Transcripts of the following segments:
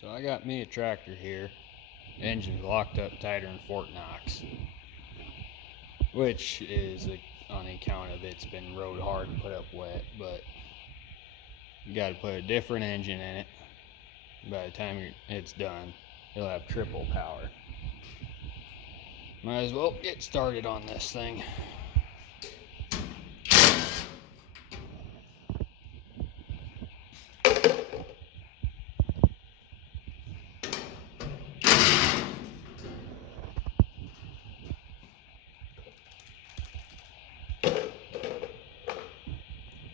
So I got me a tractor here. Engine's locked up tighter than Fort Knox, which is on account of it's been rode hard and put up wet, but you got to put a different engine in it. By the time it's done, it'll have triple power. Might as well get started on this thing.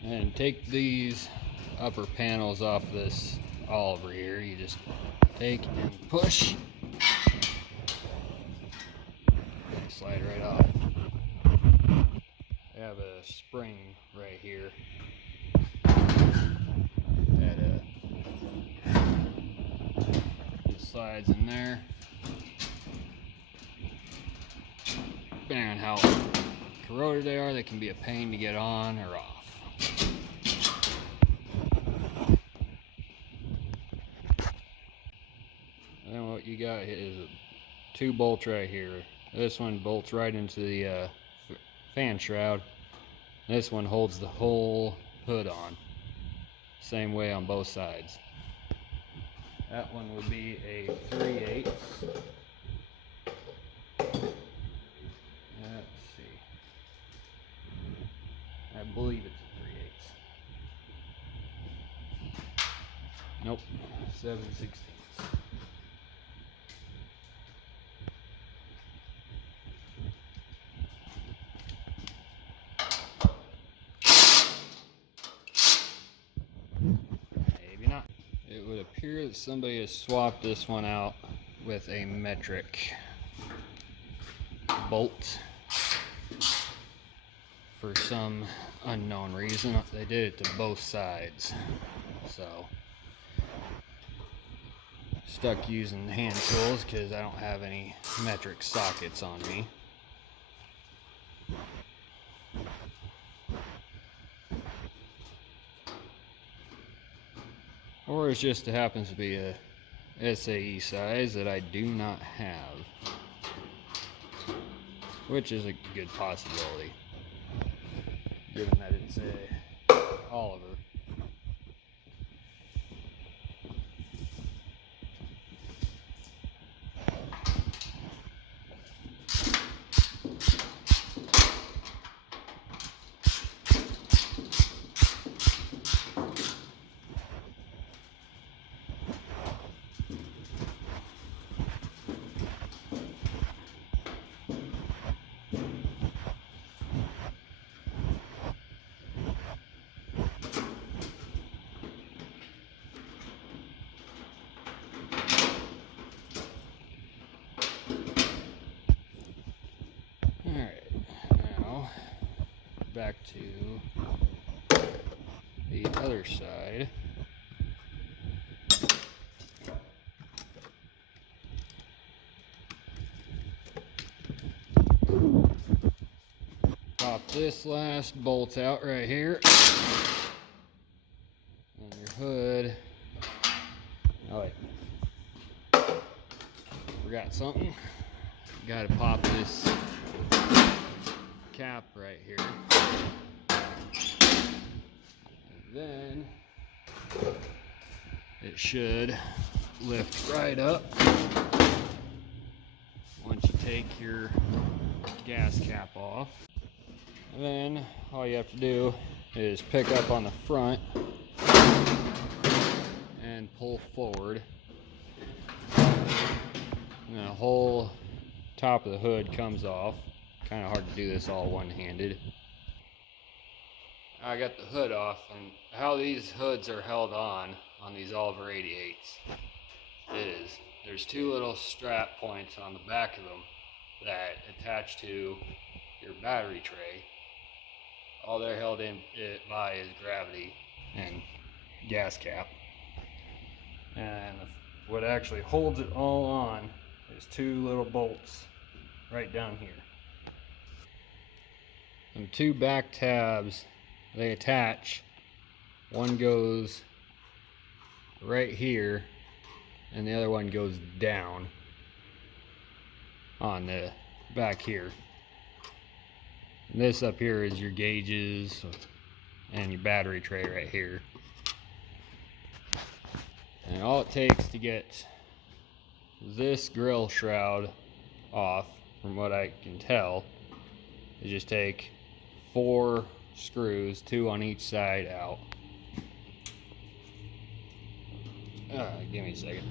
And take these upper panels off this Oliver here. You just take and push. Slide right off. I have a spring right here that slides in there. Depending on how corroded they are, they can be a pain to get on or off. And then what you got is two bolts right here. This one bolts right into the fan shroud. This one holds the whole hood on. Same way on both sides. That one would be a 3/8. Let's see. I believe it's a 3/8. Nope, 7/16. Maybe not. It would appear that somebody has swapped this one out with a metric bolt for some unknown reason. They did it to both sides, so stuck using hand tools because I don't have any metric sockets on me. Or it just happens to be a SAE size that I do not have, which is a good possibility, given that it's a Oliver. Alright, now back to the other side. Pop this last bolt out right here. And your hood. Oh wait. Forgot something. Gotta pop this cap right here. And then it should lift right up once you take your gas cap off. And then all you have to do is pick up on the front and pull forward. And then the whole top of the hood comes off. Kind of hard to do this all one-handed. I got the hood off, and how these hoods are held on these Oliver 88s is there's two little strap points on the back of them that attach to your battery tray. All they're held in by is gravity and gas cap. And what actually holds it all on is two little bolts right down here. And two back tabs, they attach. One goes right here and the other one goes down on the back here. And this up here is your gauges and your battery tray right here. And all it takes to get this grill shroud off, from what I can tell, is just take 4 screws, 2 on each side, out. Give me a second.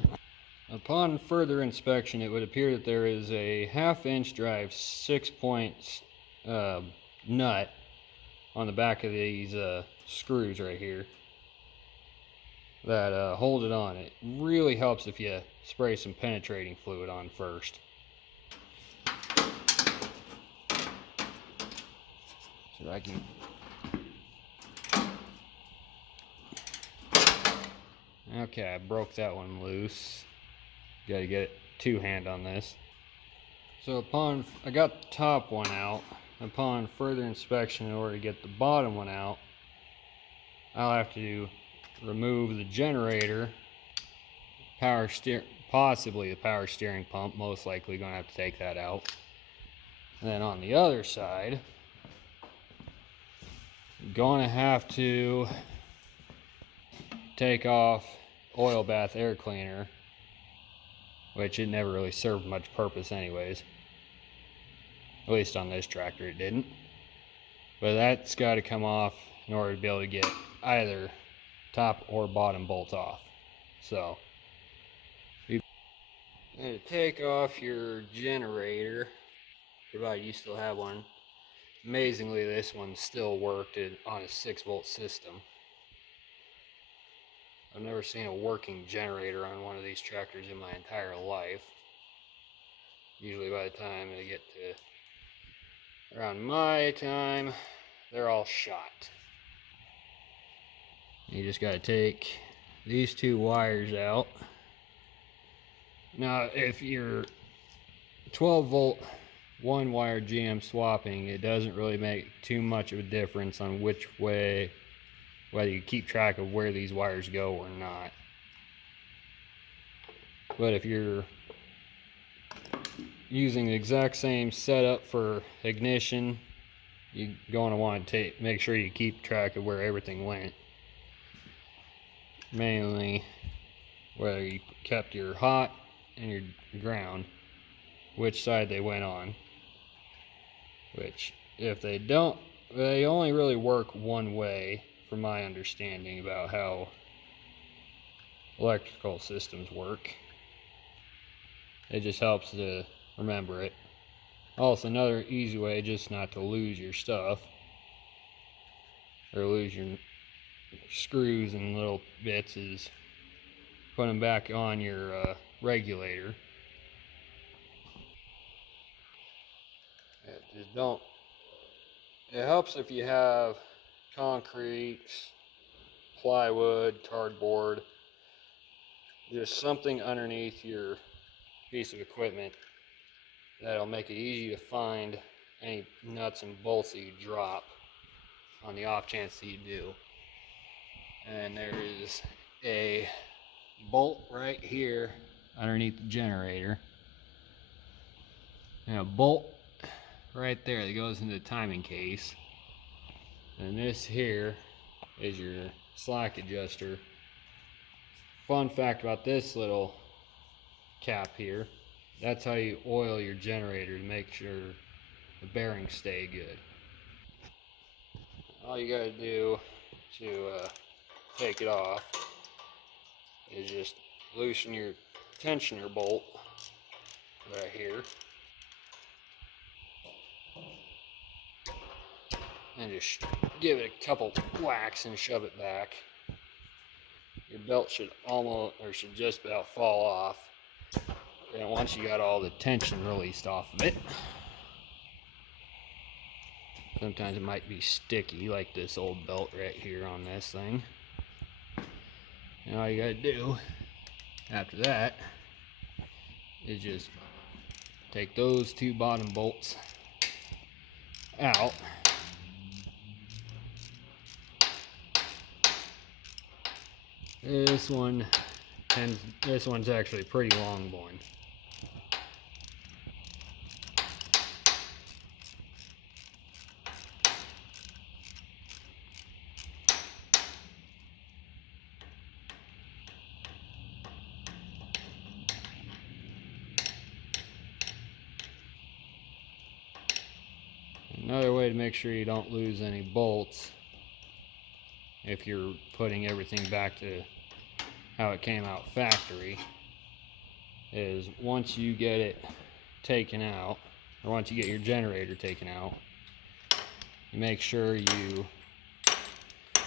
Upon further inspection, it would appear that there is a 1/2 inch drive 6-point nut on the back of these screws right here that hold it on. It really helps if you spray some penetrating fluid on first. So I can... Okay, I broke that one loose. Got to get it 2-hand on this. So I got the top one out. Upon further inspection, in order to get the bottom one out, I'll have to remove the generator, possibly the power steering pump. Most likely going to have to take that out. And then on the other side, I'm going to have to take off oil bath air cleaner, which it never really served much purpose anyways. At least on this tractor it didn't. But that's got to come off in order to be able to get either top or bottom bolts off. So, you to take off your generator, provided you still have one. Amazingly, this one still worked on a 6-volt system. I've never seen a working generator on one of these tractors in my entire life. Usually by the time they get to around my time, they're all shot. You just got to take these 2 wires out. Now, if you're 12-volt 1-wire GM swapping, it doesn't really make too much of a difference on which way, whether you keep track of where these wires go or not. But if you're using the exact same setup for ignition, you're going to want to make sure you keep track of where everything went. Mainly whether you kept your hot and your ground, which side they went on. Which, if they don't, they only really work one way, from my understanding about how electrical systems work. It just helps to remember it. Also, another easy way just not to lose your stuff, or lose your screws and little bits, is put them back on your regulator. Just don't. It helps if you have concrete, plywood, cardboard, just something underneath your piece of equipment that'll make it easy to find any nuts and bolts that you drop on the off chance that you do. And there is a bolt right here underneath the generator, and a bolt right there that goes into the timing case. And this here is your slack adjuster. Fun fact about this little cap here, that's how you oil your generator to make sure the bearings stay good. All you gotta do to take it off is just loosen your tensioner bolt right here, and just give it a couple whacks and shove it back. Your belt should just about fall off. And once you got all the tension released off of it, sometimes it might be sticky, like this old belt right here on this thing. And all you gotta do after that is just take those 2 bottom bolts out. This one this one's actually pretty long one. Another way to make sure you don't lose any bolts if you're putting everything back to how it came out factory is once you get it taken out, or once you get your generator taken out, you make sure you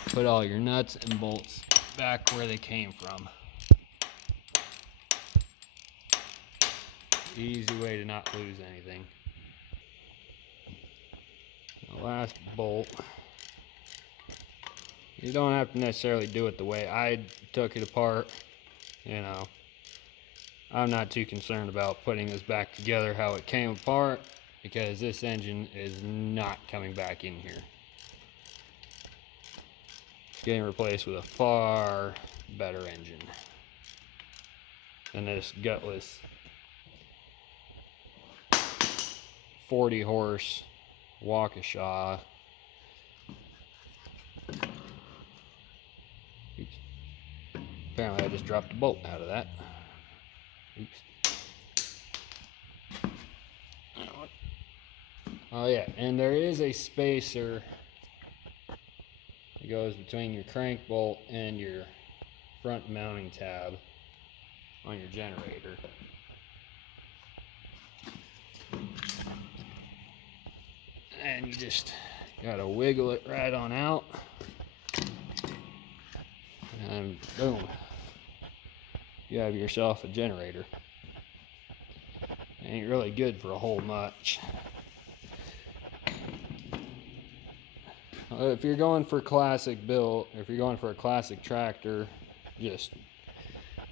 put all your nuts and bolts back where they came from. Easy way to not lose anything. The last bolt, you don't have to necessarily do it the way I took it apart. You know, I'm not too concerned about putting this back together how it came apart, because this engine is not coming back in here. It's getting replaced with a far better engine than this gutless 40 horse Waukesha. Oops. Apparently I just dropped a bolt out of that. Oops. Oh yeah, and there is a spacer that goes between your crank bolt and your front mounting tab on your generator. And you just gotta wiggle it right on out, and boom, you have yourself a generator. Ain't really good for a whole much. If you're going for classic build, if you're going for a classic tractor, just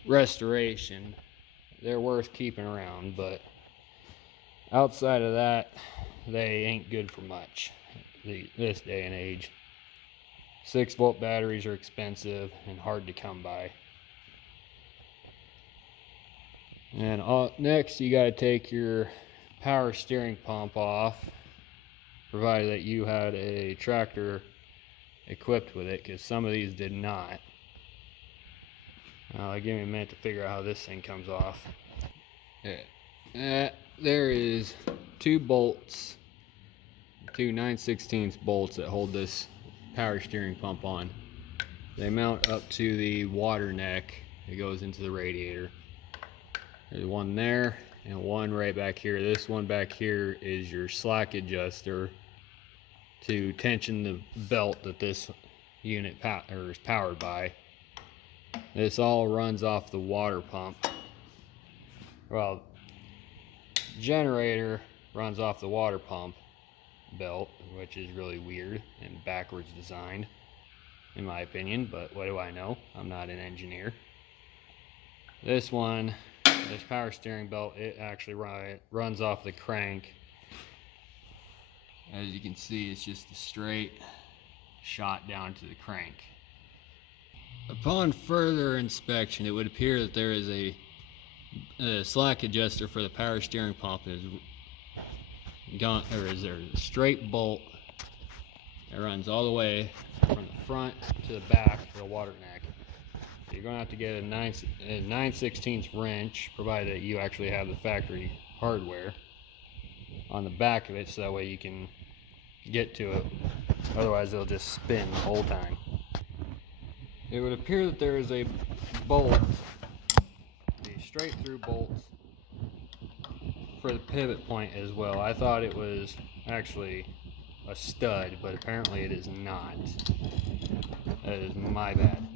restoration, they're worth keeping around, but outside of that, they ain't good for much this day and age. 6-volt batteries are expensive and hard to come by. And next, you got to take your power steering pump off, provided that you had a tractor equipped with it, because some of these did not. Give me a minute to figure out how this thing comes off. Yeah. There is 2 bolts, 2 9/16 bolts that hold this power steering pump on. They mount up to the water neck that goes into the radiator. There's one there and one right back here. This one back here is your slack adjuster to tension the belt that this unit is powered by. This all runs off the water pump. Well, generator runs off the water pump belt, which is really weird and backwards designed in my opinion, but what do I know? I'm not an engineer. This one, this power steering belt, it actually runs off the crank. As you can see, it's just a straight shot down to the crank. Upon further inspection, it would appear that there is a slack adjuster for the power steering pump is there a straight bolt that runs all the way from the front to the back of the water neck. You're going to have to get a 9/16 wrench, provided that you actually have the factory hardware on the back of it, so that way you can get to it. Otherwise it'll just spin the whole time. It would appear that there is a bolt, a straight through bolt for the pivot point as well. I thought it was actually a stud, but apparently it is not. That is my bad.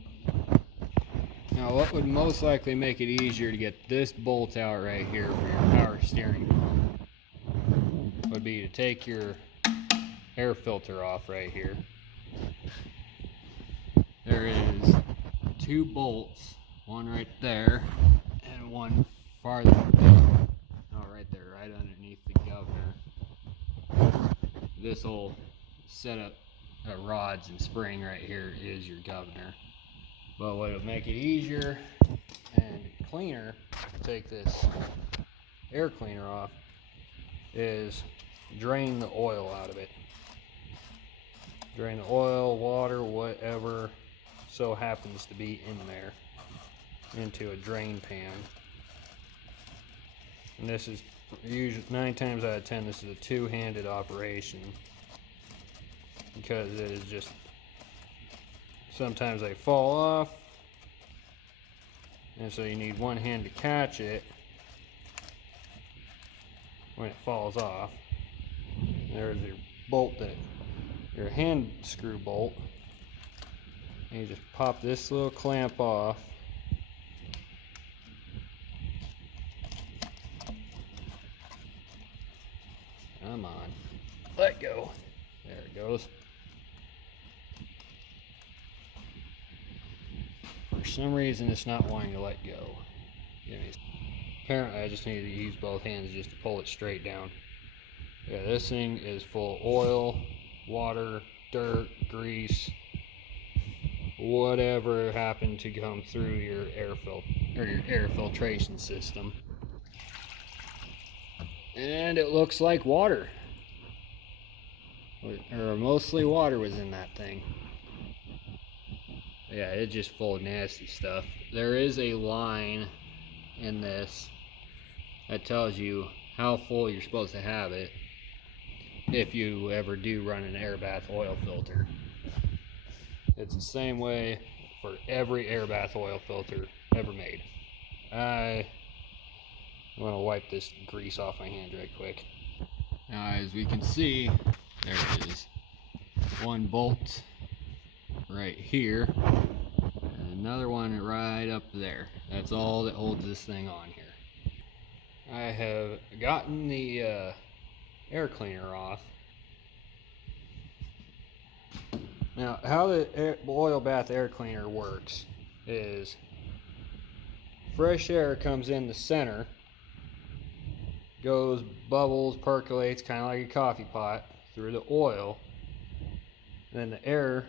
Now what would most likely make it easier to get this bolt out right here for your power steering pump would be to take your air filter off right here. There is 2 bolts, one right there and one farther down. Oh, right there, right underneath the governor. This whole setup rods and spring right here is your governor. But what would make it easier and cleaner to take this air cleaner off is drain the oil out of it. Drain the oil, water, whatever so happens to be in there into a drain pan. And this is usually 9 times out of 10 this is a two-handed operation, because it is just sometimes they fall off, and so you need one hand to catch it when it falls off. There's your bolt, that your hand screw bolt, and you just pop this little clamp off. Come on, let go. There it goes. For some reason it's not wanting to let go. Apparently I just need to use both hands just to pull it straight down. Yeah, this thing is full of oil, water, dirt, grease, whatever happened to come through your air filtration system. And it looks like water, or mostly water was in that thing. Yeah, it's just full of nasty stuff. There is a line in this that tells you how full you're supposed to have it if you ever do run an air bath oil filter. It's the same way for every air bath oil filter ever made. I'm going to wipe this grease off my hand right quick. Now, as we can see, there it is. One bolt right here, and another one right up there. That's all that holds this thing on here. I have gotten the air cleaner off. Now, how the oil bath air cleaner works is fresh air comes in the center, goes, bubbles, percolates, kind of like a coffee pot, through the oil. Then the air,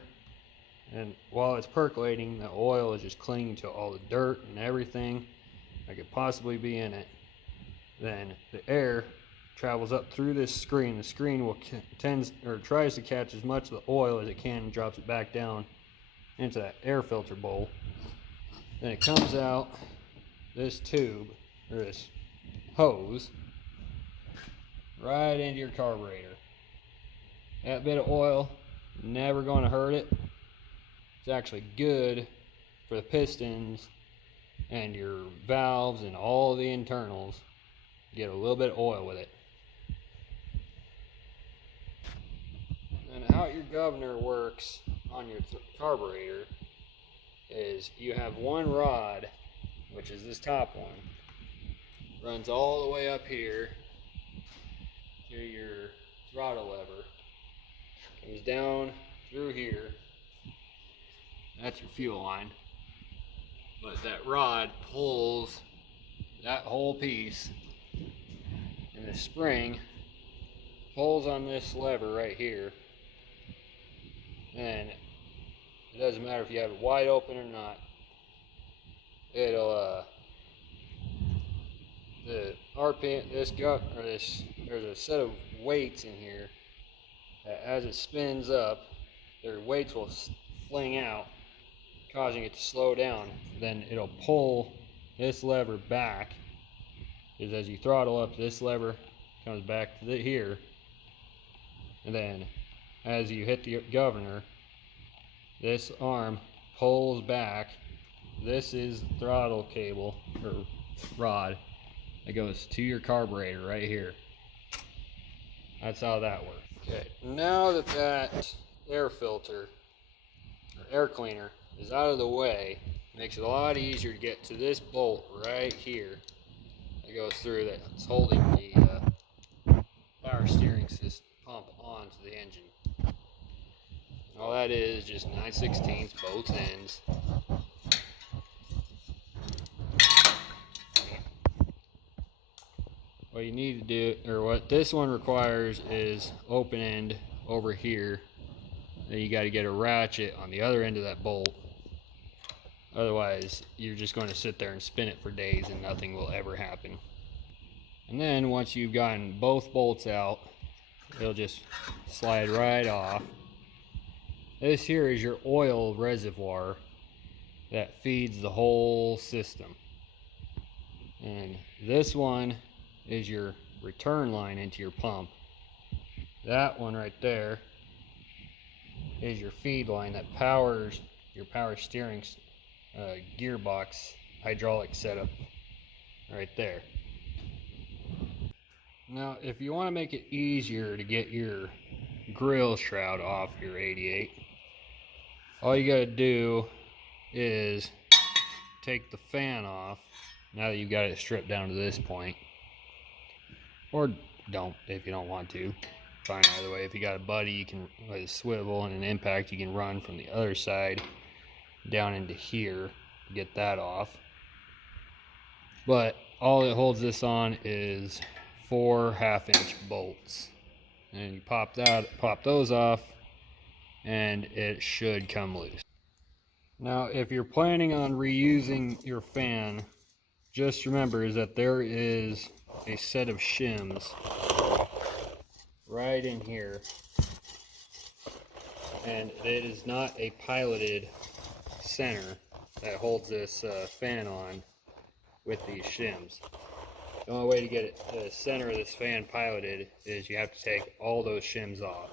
and while it's percolating, the oil is just clinging to all the dirt and everything that could possibly be in it. Then the air travels up through this screen. The screen will tries to catch as much of the oil as it can and drops it back down into that air filter bowl. Then it comes out this tube, or this hose, right into your carburetor. That bit of oil, never going to hurt it. It's actually good for the pistons and your valves and all the internals. Get a little bit of oil with it. And how your governor works on your carburetor is you have one rod, which is this top one, runs all the way up here to your throttle lever, comes down through here. That's your fuel line. But that rod pulls that whole piece, and the spring pulls on this lever right here. And it doesn't matter if you have it wide open or not. It'll the RPM, there's a set of weights in here that as it spins up, their weights will fling out, causing it to slow down. Then it'll pull this lever back, because as you throttle up, this lever comes back to here, and then as you hit the governor, this arm pulls back. This is the throttle cable or rod that goes to your carburetor right here. That's how that works. Okay, now that that air filter or air cleaner is out of the way, it makes it a lot easier to get to this bolt right here that goes through, that's holding the power steering system pump onto the engine. All that is just 9/16 both ends. What you need to do, or what this one requires, is open end over here. Then you got to get a ratchet on the other end of that bolt Otherwise, you're just going to sit there and spin it for days and nothing will ever happen. And then once you've gotten both bolts out, it'll just slide right off. This here is your oil reservoir that feeds the whole system. And this one is your return line into your pump. That one right there is your feed line that powers your power steering gearbox hydraulic setup right there. Now, if you want to make it easier to get your grill shroud off your 88, all you got to do is take the fan off now that you've got it stripped down to this point, or don't if you don't want to. Fine either way. If you got a buddy, you can, with a swivel and an impact, you can run from the other side down into here to get that off. But all it holds this on is 4 half-inch bolts, and you pop those off, and it should come loose. Now, if you're planning on reusing your fan, just remember is that there is a set of shims right in here, and it is not a piloted center that holds this fan on with these shims. The only way to get the center of this fan piloted is you have to take all those shims off.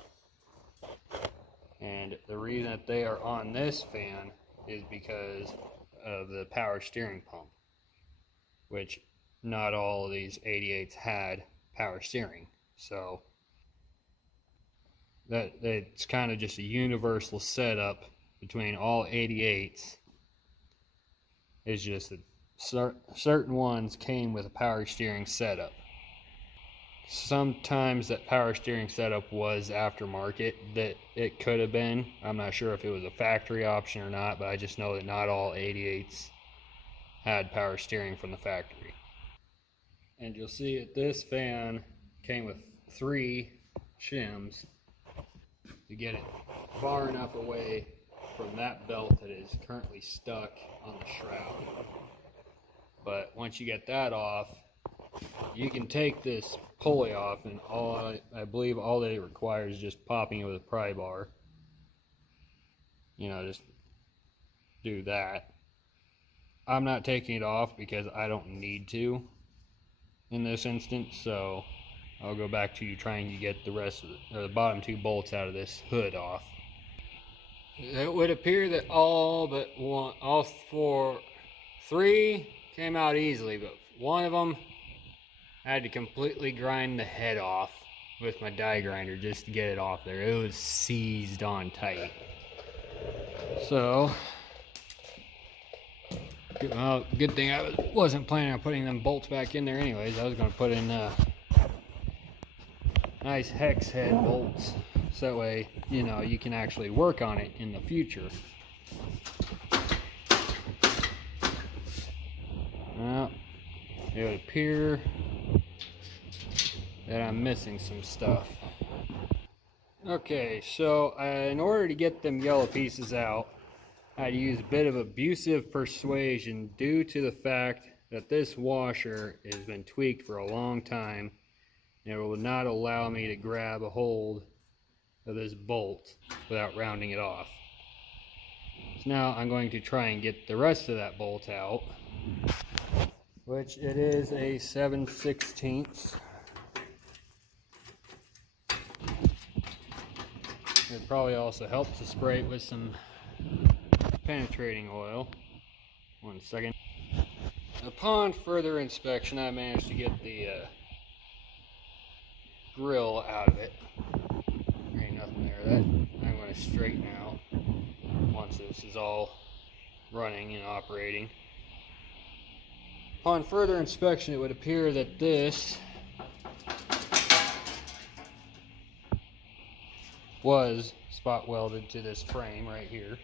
And the reason that they are on this fan is because of the power steering pump, which not all of these 88s had power steering. So it's kind of just a universal setup between all 88s. It's just that certain ones came with a power steering setup. Sometimes that power steering setup was aftermarket, that it could have been. I'm not sure if it was a factory option or not, but I just know that not all 88s had power steering from the factory. And you'll see that this fan came with 3 shims to get it far enough away from that belt that is currently stuck on the shroud. But once you get that off, you can take this pulley off, and I believe all that it requires is just popping it with a pry bar. You know, just do that. I'm not taking it off because I don't need to in this instance, so I'll go back to trying to get the rest of the bottom 2 bolts out of this hood off. It would appear that all but 3 came out easily, but one of them I had to completely grind the head off with my die grinder just to get it off there. It was seized on tight. So, well, good thing I wasn't planning on putting them bolts back in there anyways. I was going to put in nice hex head bolts, so that way, you know, you can actually work on it in the future. Well, it would appear that I'm missing some stuff. Okay, so in order to get them yellow pieces out, I had to use a bit of abusive persuasion due to the fact that this washer has been tweaked for a long time, and it will not allow me to grab a hold of this bolt without rounding it off. So now I'm going to try and get the rest of that bolt out, which it is a 7/16. It probably also helps to spray it with some penetrating oil. One second. Upon further inspection, I managed to get the grill out of it. There ain't nothing there. That I'm going to straighten out once this is all running and operating. Upon further inspection, it would appear that this was spot welded to this frame right here.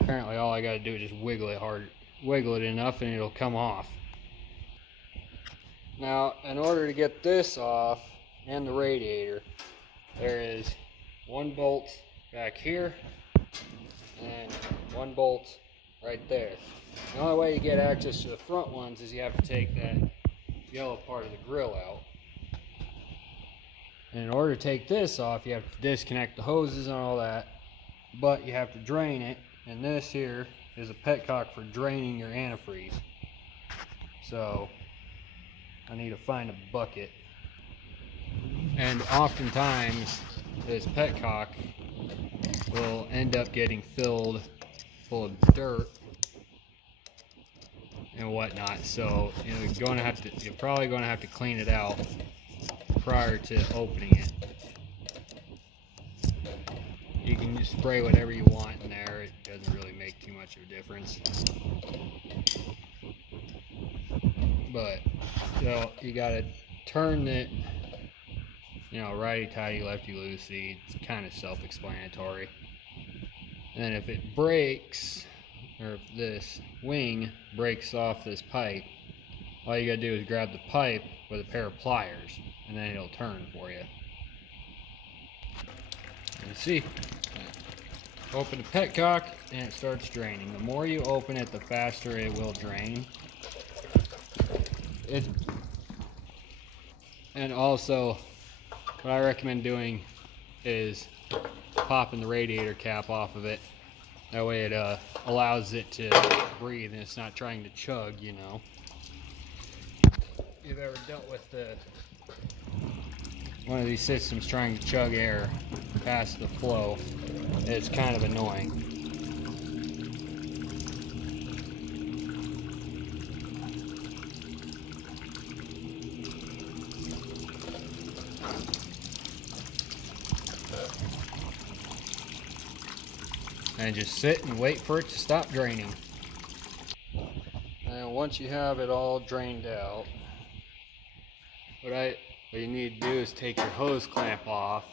Apparently all I got to do is just wiggle it enough and it'll come off. Now, in order to get this off and the radiator, there is one bolt back here and one bolt right there. The only way you get access to the front ones is you have to take that yellow part of the grill out. And in order to take this off, you have to disconnect the hoses and all that, but you have to drain it, and this here is a petcock for draining your antifreeze. So I need to find a bucket, and oftentimes this petcock will end up getting filled full of dirt and whatnot, so you're probably going to have to clean it out prior to opening it. You can just spray whatever you want in there, it doesn't really make too much of a difference. But you gotta turn it, righty-tighty, lefty-loosey. It's kind of self-explanatory. And then if it breaks, or if this wing breaks off this pipe, all you gotta do is grab the pipe with a pair of pliers, and then it'll turn for you. You see, open the petcock and it starts draining. The more you open it, the faster it will drain. And also, what I recommend doing is popping the radiator cap off of it. That way it allows it to breathe and it's not trying to chug, You've ever dealt with one of these systems trying to chug air past the flow, it's kind of annoying. And just sit and wait for it to stop draining. And once you have it all drained out, what you need to do is take your hose clamp off,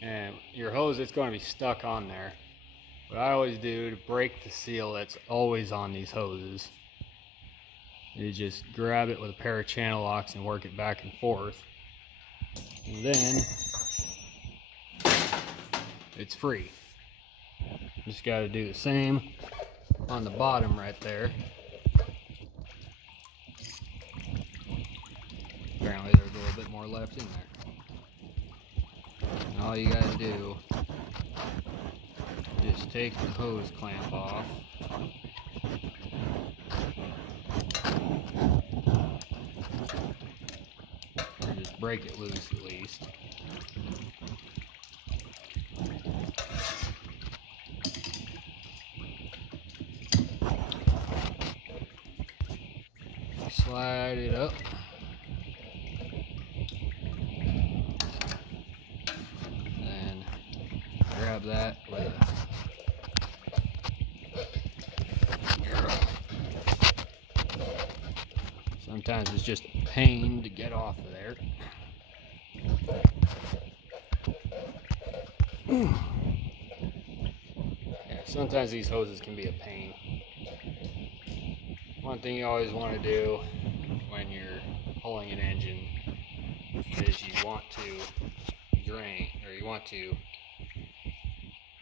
and your hose, it's going to be stuck on there. What I always do to break the seal that's always on these hoses is just grab it with a pair of channel locks and work it back and forth, and then it's free. Just got to do the same on the bottom right there. Apparently there's a little bit more left in there. And all you got to do is just take the hose clamp off. Or just break it loose at least. Slide it up. Then grab that with sometimes it's just a pain to get off of there. Yeah, sometimes these hoses can be a pain. One thing you always want to do when you're pulling an engine is you want to drain, or you want to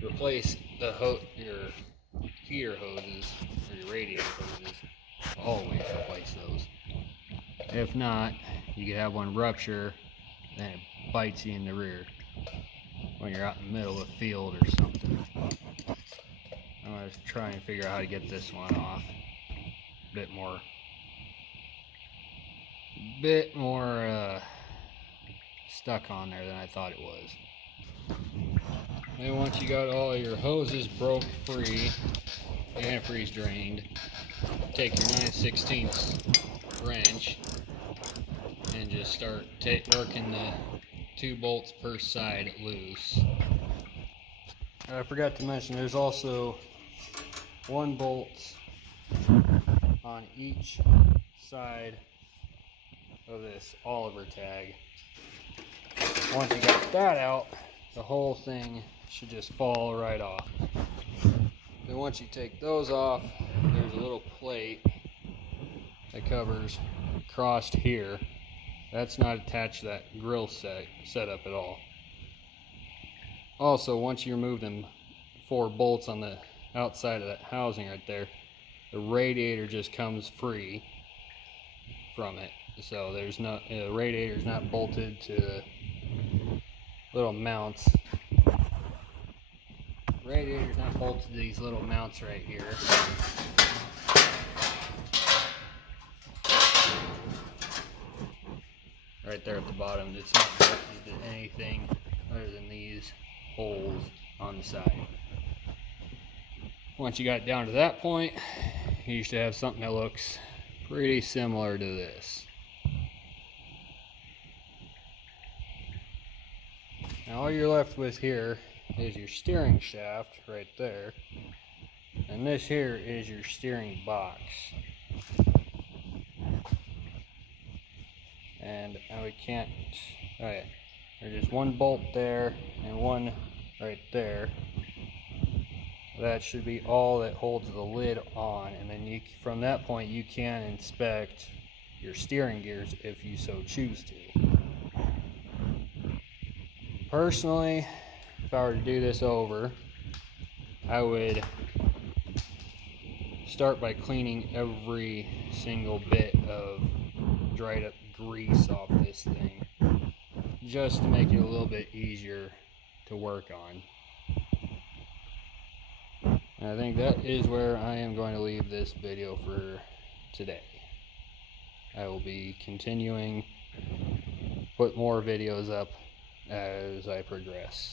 replace your heater hoses or your radiator hoses. Always replace those. If not, you could have one rupture and it bites you in the rear when you're out in the middle of a field or something. I'm going to try and figure out how to get this one off. Bit more stuck on there than I thought it was. And once you got all your hoses broke free, antifreeze drained, take your 9/16 wrench and just start working the 2 bolts per side loose. I forgot to mention there's also 1 bolt on each side of this Oliver tag. Once you got that out, the whole thing should just fall right off. Then once you take those off, there's a little plate that covers across here. That's not attached to that grill setup at all. Also, once you remove them 4 bolts on the outside of that housing right there, the radiator just comes free from it. So there's no, the radiator's not bolted to the little mounts. Radiator's not bolted to these little mounts right here. Right there at the bottom. It's not bolted to anything other than these holes on the side. Once you got down to that point, you should have something that looks pretty similar to this. Now all you're left with here is your steering shaft right there, and this here is your steering box. And we can't, alright, there's just one bolt there and one right there. That should be all that holds the lid on, and then you, from that point you can inspect your steering gears if you so choose to. Personally, if I were to do this over, I would start by cleaning every single bit of dried up grease off this thing, just to make it a little bit easier to work on. And I think that is where I am going to leave this video for today. I will be continuing, put more videos up as I progress.